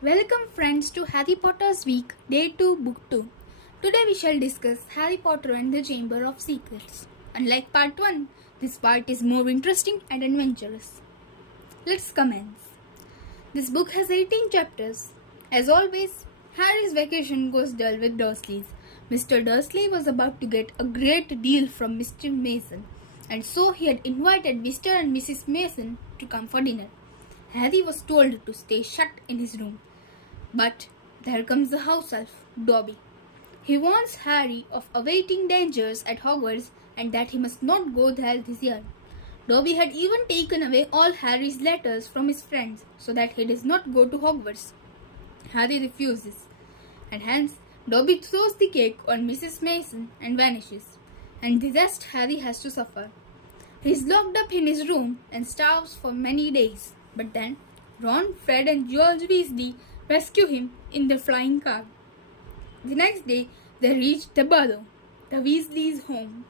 Welcome friends to Harry Potter's Week, Day 2, Book 2. Today we shall discuss Harry Potter and the Chamber of Secrets. Unlike part 1, this part is more interesting and adventurous. Let's commence. This book has 18 chapters. As always, Harry's vacation goes dull with Dursleys. Mr. Dursley was about to get a great deal from Mr. Mason, and so he had invited Mr. and Mrs. Mason to come for dinner. Harry was told to stay shut in his room. But there comes the house elf, Dobby. He warns Harry of awaiting dangers at Hogwarts and that he must not go there this year. Dobby had even taken away all Harry's letters from his friends so that he does not go to Hogwarts. Harry refuses, and hence Dobby throws the cake on Mrs. Mason and vanishes, and the rest Harry has to suffer. He is locked up in his room and starves for many days. But then, Ron, Fred and George Weasley rescue him in their flying car. The next day, they reach the burrow, the Weasleys' home.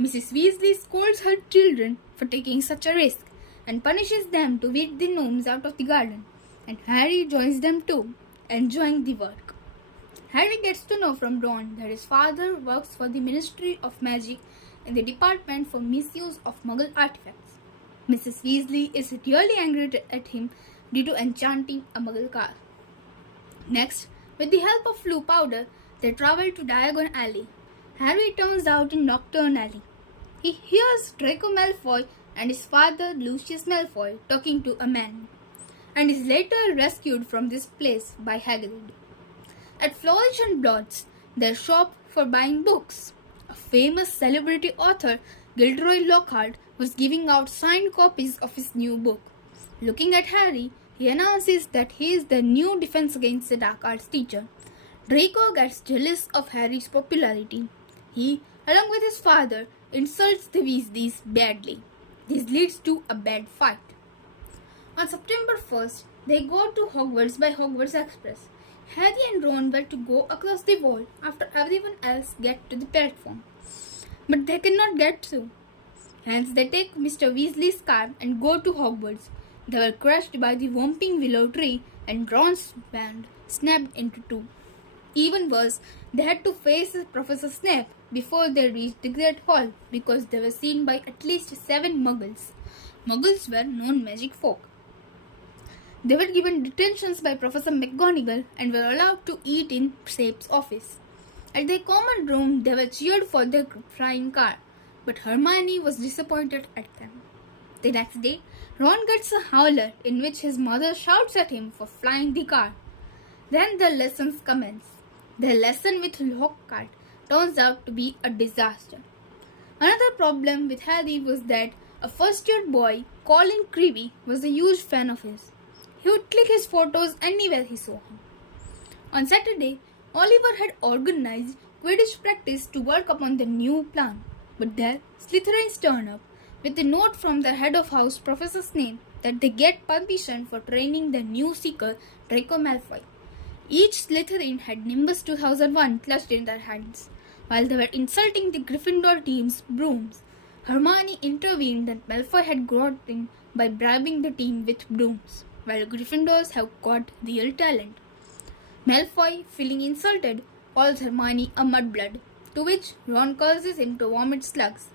Mrs. Weasley scolds her children for taking such a risk and punishes them to weed the gnomes out of the garden. And Harry joins them too, enjoying the work. Harry gets to know from Ron that his father works for the Ministry of Magic in the Department for Misuse of Muggle Artifacts. Mrs. Weasley is really angry at him due to enchanting a Muggle car. Next, with the help of Floo powder, they travel to Diagon Alley. Harry turns out in Nocturne Alley. He hears Draco Malfoy and his father Lucius Malfoy talking to a man, and is later rescued from this place by Hagrid. At Flourish and Blott's, they shop for buying books. A famous celebrity author, Gilderoy Lockhart, was giving out signed copies of his new book. Looking at Harry, he announces that he is the new Defense Against the Dark Arts teacher. Draco gets jealous of Harry's popularity. He, along with his father, insults the Weasleys badly. This leads to a bad fight. On September 1st, they go to Hogwarts by Hogwarts Express. Harry and Ron were to go across the wall after everyone else gets to the platform, but they cannot get through. Hence, they take Mr. Weasley's car and go to Hogwarts. They were crushed by the Whomping Willow Tree and Ron's band snapped into two. Even worse, they had to face Professor Snape before they reached the Great Hall because they were seen by at least 7 Muggles. Muggles were known magic folk. They were given detentions by Professor McGonagall and were allowed to eat in Snape's office. At their common room, they were cheered for their flying car, but Hermione was disappointed at them. The next day, Ron gets a howler in which his mother shouts at him for flying the car. Then the lessons commence. The lesson with Lockhart turns out to be a disaster. Another problem with Harry was that a first-year boy, Colin Creevy, was a huge fan of his. He would click his photos anywhere he saw him. On Saturday, Oliver had organized Quidditch practice to work upon the new plan. But there, Slytherins turn up with a note from the head of house, Professor Snape, that they get permission for training the new seeker, Draco Malfoy. Each Slytherin had Nimbus 2001 clutched in their hands. While they were insulting the Gryffindor team's brooms, Hermione intervened that Malfoy had got in by bribing the team with brooms, while Gryffindors have got real talent. Malfoy, feeling insulted, calls Hermione a mudblood, to which Ron curses him to vomit slugs.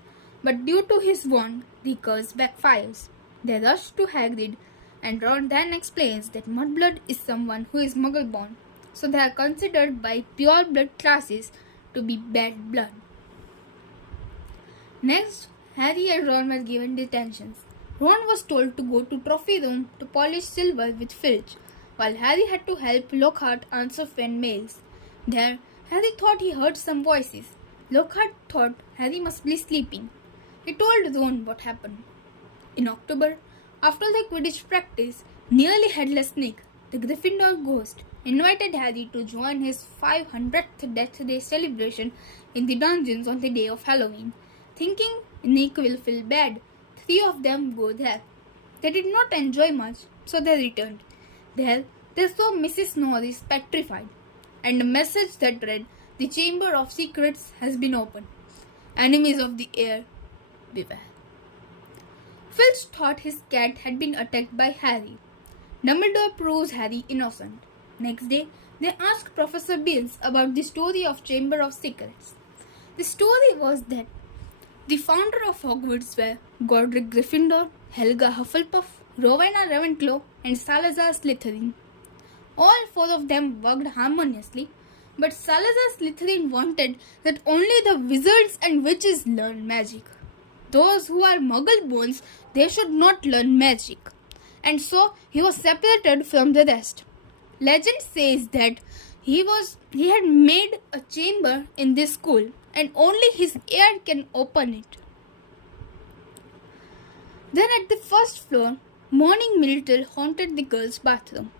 But due to his wand, the curse backfires. They rush to Hagrid, and Ron then explains that mudblood is someone who is muggle-born, so they are considered by pure blood classes to be bad blood. Next, Harry and Ron were given detentions. Ron was told to go to Trophy Room to polish silver with Filch, while Harry had to help Lockhart answer fan mails. There, Harry thought he heard some voices. Lockhart thought Harry must be sleeping. He told Ron what happened. In October, after the Quidditch practice, Nearly Headless Nick, the Gryffindor ghost, invited Harry to join his 500th Death Day celebration in the dungeons on the day of Halloween. Thinking Nick will feel bad, 3 of them go there. They did not enjoy much, so they returned. There, they saw Mrs. Norris petrified, and a message that read, "The Chamber of Secrets has been opened. Enemies of the air, beware." Filch thought his cat had been attacked by Harry. Dumbledore proves Harry innocent. Next day, they asked Professor Beals about the story of Chamber of Secrets. The story was that the founder of Hogwarts were Godric Gryffindor, Helga Hufflepuff, Rowena Ravenclaw, and Salazar Slytherin. All four of them worked harmoniously, but Salazar Slytherin wanted that only the wizards and witches learn magic. Those who are Muggle borns, they should not learn magic. And so he was separated from the rest. Legend says that he had made a chamber in this school and only his heir can open it. Then at the first floor, Morning Myrtle haunted the girls' bathroom.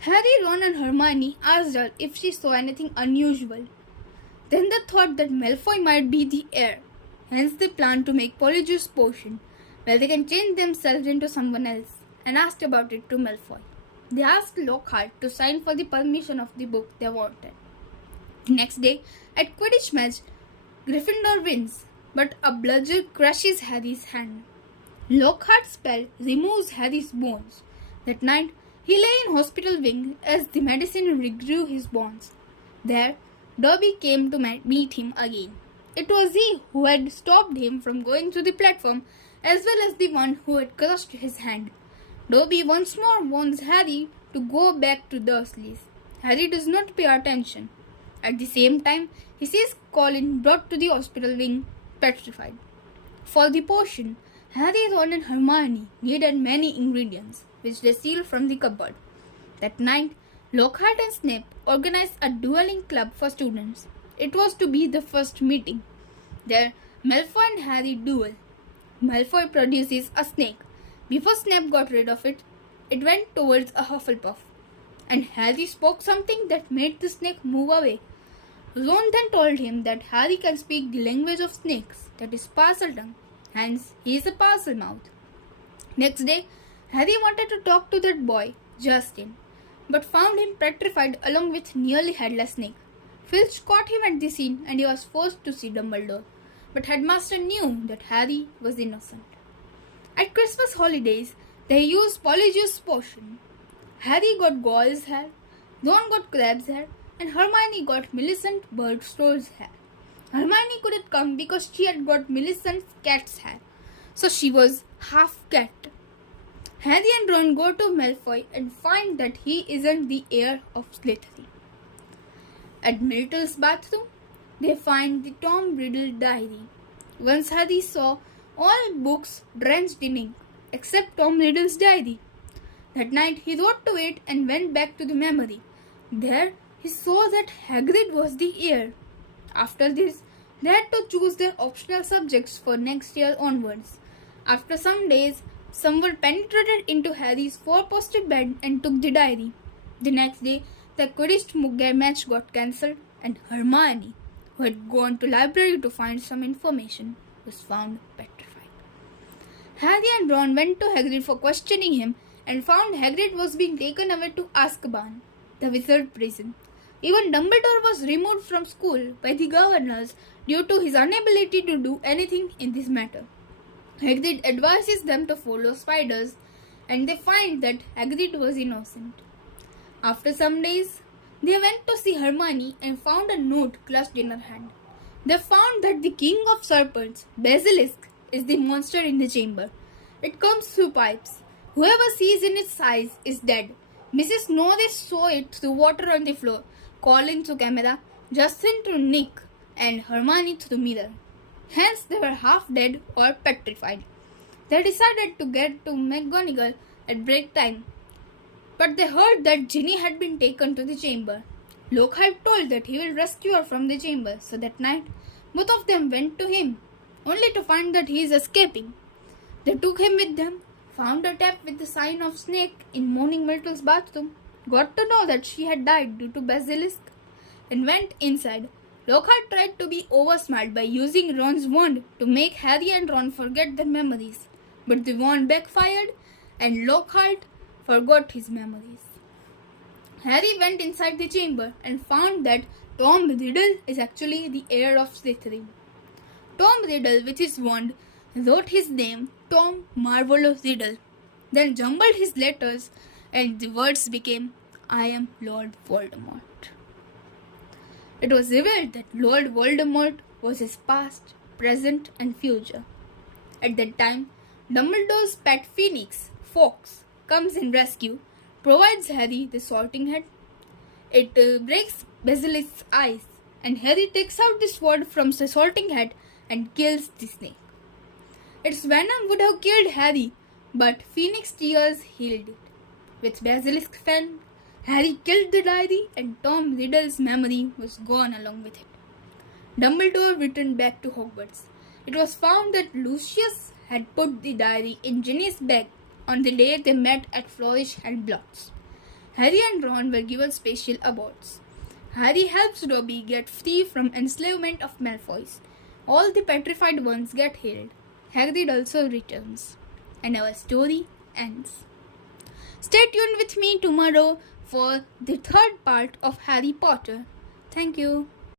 Harry, Ron and Hermione asked her if she saw anything unusual. Then they thought that Malfoy might be the heir. Hence they planned to make Polyjuice Potion, where they can change themselves into someone else, and asked about it to Malfoy. They asked Lockhart to sign for the permission of the book they wanted. Next day, at Quidditch match, Gryffindor wins, but a bludger crushes Harry's hand. Lockhart's spell removes Harry's bones. That night, he lay in hospital wing as the medicine regrew his bones. There, Dobby came to meet him again. It was he who had stopped him from going to the platform, as well as the one who had crushed his hand. Dobby once more warns Harry to go back to Dursley's. Harry does not pay attention. At the same time, he sees Colin brought to the hospital wing, petrified. For the potion, Harry, Ron and Hermione needed many ingredients, which they sealed from the cupboard. That night, Lockhart and Snape organized a dueling club for students. It was to be the first meeting. There, Malfoy and Harry duel. Malfoy produces a snake. Before Snape got rid of it, it went towards a Hufflepuff. And Harry spoke something that made the snake move away. Ron then told him that Harry can speak the language of snakes, that is Parseltongue. Hence, he is a Parselmouth. Next day, Harry wanted to talk to that boy, Justin, but found him petrified along with nearly headless Snake. Filch caught him at the scene and he was forced to see Dumbledore, but Headmaster knew that Harry was innocent. At Christmas holidays, they used Polyjuice Potion. Harry got Gaule's hair, Ron got Crabbe's hair, and Hermione got Millicent Birdstone's hair. Hermione couldn't come because she had got Millicent's cat's hair, so she was half cat. Harry and Ron go to Malfoy and find that he isn't the heir of Slytherin. At Myrtle's bathroom, they find the Tom Riddle diary. Once Harry saw all books drenched in ink, except Tom Riddle's diary. That night he wrote to it and went back to the memory. There he saw that Hagrid was the heir. After this, they had to choose their optional subjects for next year onwards. After some days, someone penetrated into Harry's four-posted bed and took the diary. The next day, the Quidditch match got cancelled and Hermione, who had gone to library to find some information, was found petrified. Harry and Ron went to Hagrid for questioning him and found Hagrid was being taken away to Azkaban, the wizard prison. Even Dumbledore was removed from school by the governors due to his inability to do anything in this matter. Hagrid advises them to follow spiders and they find that Hagrid was innocent. After some days, they went to see Hermione and found a note clutched in her hand. They found that the king of serpents, Basilisk, is the monster in the chamber. It comes through pipes. Whoever sees in its eyes is dead. Mrs. Norris saw it through water on the floor, Colin through camera, Justin through Nick, and Hermione through mirror. Hence, they were half dead or petrified. They decided to get to McGonagall at break time, but they heard that Ginny had been taken to the chamber. Lockhart told that he will rescue her from the chamber, so that night, both of them went to him, only to find that he is escaping. They took him with them, found a tap with the sign of snake in Moaning Myrtle's bathroom, got to know that she had died due to Basilisk, and went inside. Lockhart tried to be oversmart by using Ron's wand to make Harry and Ron forget their memories, but the wand backfired and Lockhart forgot his memories. Harry went inside the chamber and found that Tom Riddle is actually the heir of Slytherin. Tom Riddle, with his wand, wrote his name Tom Marvolo Riddle, then jumbled his letters and the words became I am Lord Voldemort. It was revealed that Lord Voldemort was his past, present, and future. At that time, Dumbledore's pet phoenix, Fox, comes in rescue, provides Harry the sorting hat. It breaks Basilisk's eyes, and Harry takes out the sword from the sorting hat and kills the snake. Its venom would have killed Harry, but Phoenix tears healed it. With Basilisk Fen, Harry killed the diary and Tom Riddle's memory was gone along with it. Dumbledore returned back to Hogwarts. It was found that Lucius had put the diary in Ginny's bag on the day they met at Flourish and Blotts. Harry and Ron were given special awards. Harry helps Dobby get free from enslavement of Malfoys. All the petrified ones get healed. Hagrid also returns. And our story ends. Stay tuned with me tomorrow for the third part of Harry Potter. Thank you.